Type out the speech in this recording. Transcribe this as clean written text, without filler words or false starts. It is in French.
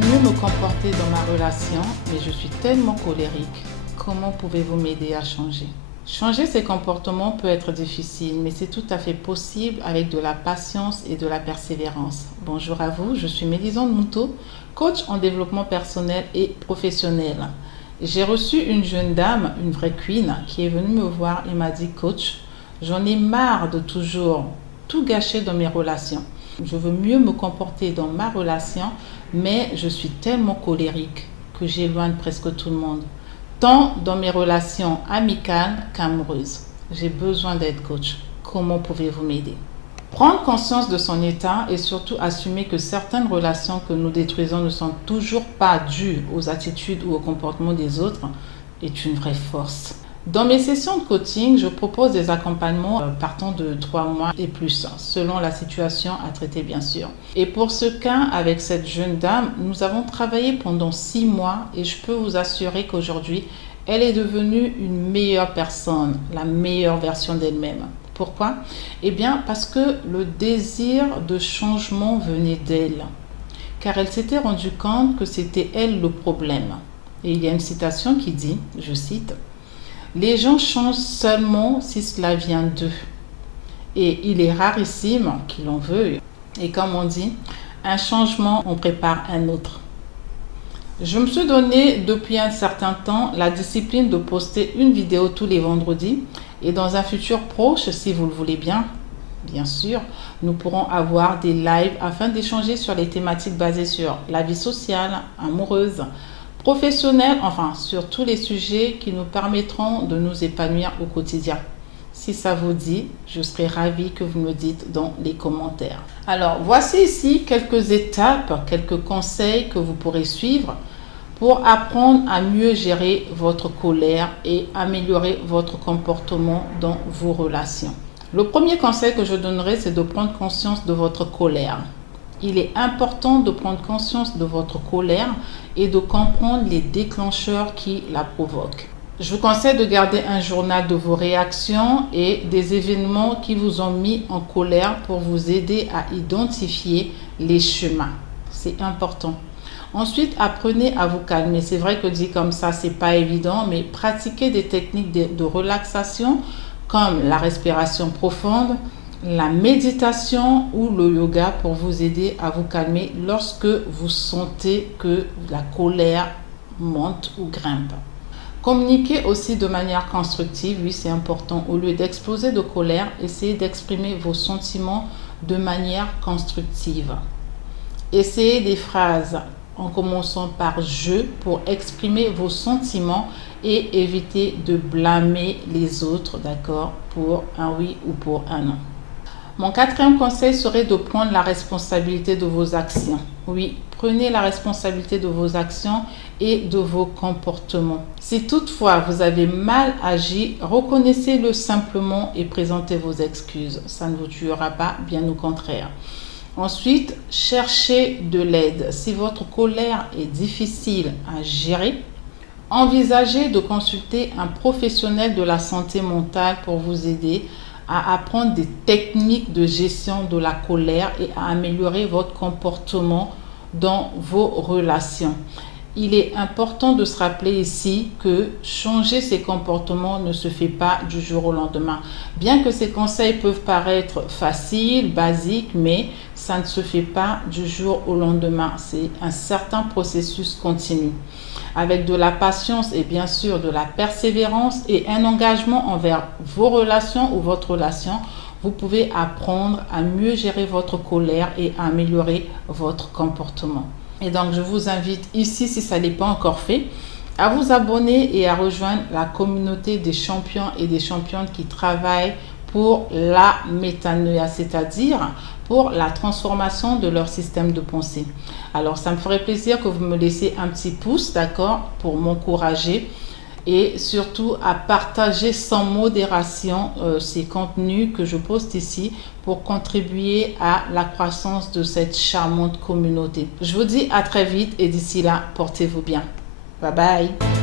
mieux me comporter dans ma relation, mais je suis tellement colérique. Comment pouvez-vous m'aider à changer? Changer ses comportements peut être difficile, mais c'est tout à fait possible avec de la patience et de la persévérance. Bonjour à vous, je suis Mélisande Moutot, coach en développement personnel et professionnel. J'ai reçu une jeune dame, une vraie queen, qui est venue me voir et m'a dit « Coach, j'en ai marre de toujours tout gâcher dans mes relations. Je veux mieux me comporter dans ma relation, mais je suis tellement colérique que j'éloigne presque tout le monde. Tant dans mes relations amicales qu'amoureuses. J'ai besoin d'être coach. Comment pouvez-vous m'aider ?» Prendre conscience de son état et surtout assumer que certaines relations que nous détruisons ne sont toujours pas dues aux attitudes ou au comportement des autres est une vraie force. Dans mes sessions de coaching, je propose des accompagnements partant de 3 mois et plus, selon la situation à traiter bien sûr. Et pour ce cas, avec cette jeune dame, nous avons travaillé pendant 6 mois et je peux vous assurer qu'aujourd'hui, elle est devenue une meilleure personne, la meilleure version d'elle-même. Pourquoi? Eh bien, parce que le désir de changement venait d'elle, car elle s'était rendue compte que c'était elle le problème. Et il y a une citation qui dit, je cite, « Les gens changent seulement si cela vient d'eux. Et il est rarissime qu'il en veuille. Et comme on dit, un changement, on prépare un autre. » Je me suis donné depuis un certain temps la discipline de poster une vidéo tous les vendredis et dans un futur proche, si vous le voulez bien sûr, nous pourrons avoir des lives afin d'échanger sur les thématiques basées sur la vie sociale, amoureuse, professionnelle, enfin sur tous les sujets qui nous permettront de nous épanouir au quotidien. Si ça vous dit, je serai ravie que vous me dites dans les commentaires. Alors, voici ici quelques étapes, quelques conseils que vous pourrez suivre pour apprendre à mieux gérer votre colère et améliorer votre comportement dans vos relations. Le premier conseil que je donnerai, c'est de prendre conscience de votre colère. Il est important de prendre conscience de votre colère et de comprendre les déclencheurs qui la provoquent. Je vous conseille de garder un journal de vos réactions et des événements qui vous ont mis en colère pour vous aider à identifier les chemins. C'est important. Ensuite, apprenez à vous calmer. C'est vrai que dit comme ça, c'est pas évident, mais pratiquez des techniques de relaxation comme la respiration profonde, la méditation ou le yoga pour vous aider à vous calmer lorsque vous sentez que la colère monte ou grimpe. Communiquez aussi de manière constructive, oui c'est important. Au lieu d'exploser de colère, essayez d'exprimer vos sentiments de manière constructive. Essayez des phrases en commençant par « je » pour exprimer vos sentiments et éviter de blâmer les autres, d'accord, pour un oui ou pour un non. Mon quatrième conseil serait de prendre la responsabilité de vos actions. Oui, prenez la responsabilité de vos actions et de vos comportements. Si toutefois vous avez mal agi, reconnaissez-le simplement et présentez vos excuses. Ça ne vous tuera pas, bien au contraire. Ensuite, cherchez de l'aide. Si votre colère est difficile à gérer, envisagez de consulter un professionnel de la santé mentale pour vous aider à apprendre des techniques de gestion de la colère et à améliorer votre comportement dans vos relations. Il est important de se rappeler ici que changer ses comportements ne se fait pas du jour au lendemain. Bien que ces conseils peuvent paraître faciles, basiques, mais ça ne se fait pas du jour au lendemain. C'est un certain processus continu. Avec de la patience et bien sûr de la persévérance et un engagement envers vos relations ou votre relation, vous pouvez apprendre à mieux gérer votre colère et à améliorer votre comportement. Et donc, je vous invite ici, si ça n'est pas encore fait, à vous abonner et à rejoindre la communauté des champions et des championnes qui travaillent pour la métanoïa, c'est-à-dire pour la transformation de leur système de pensée. Alors, ça me ferait plaisir que vous me laissiez un petit pouce, d'accord, pour m'encourager et surtout à partager sans modération ces contenus que je poste ici pour contribuer à la croissance de cette charmante communauté. Je vous dis à très vite et d'ici là, portez-vous bien. Bye bye.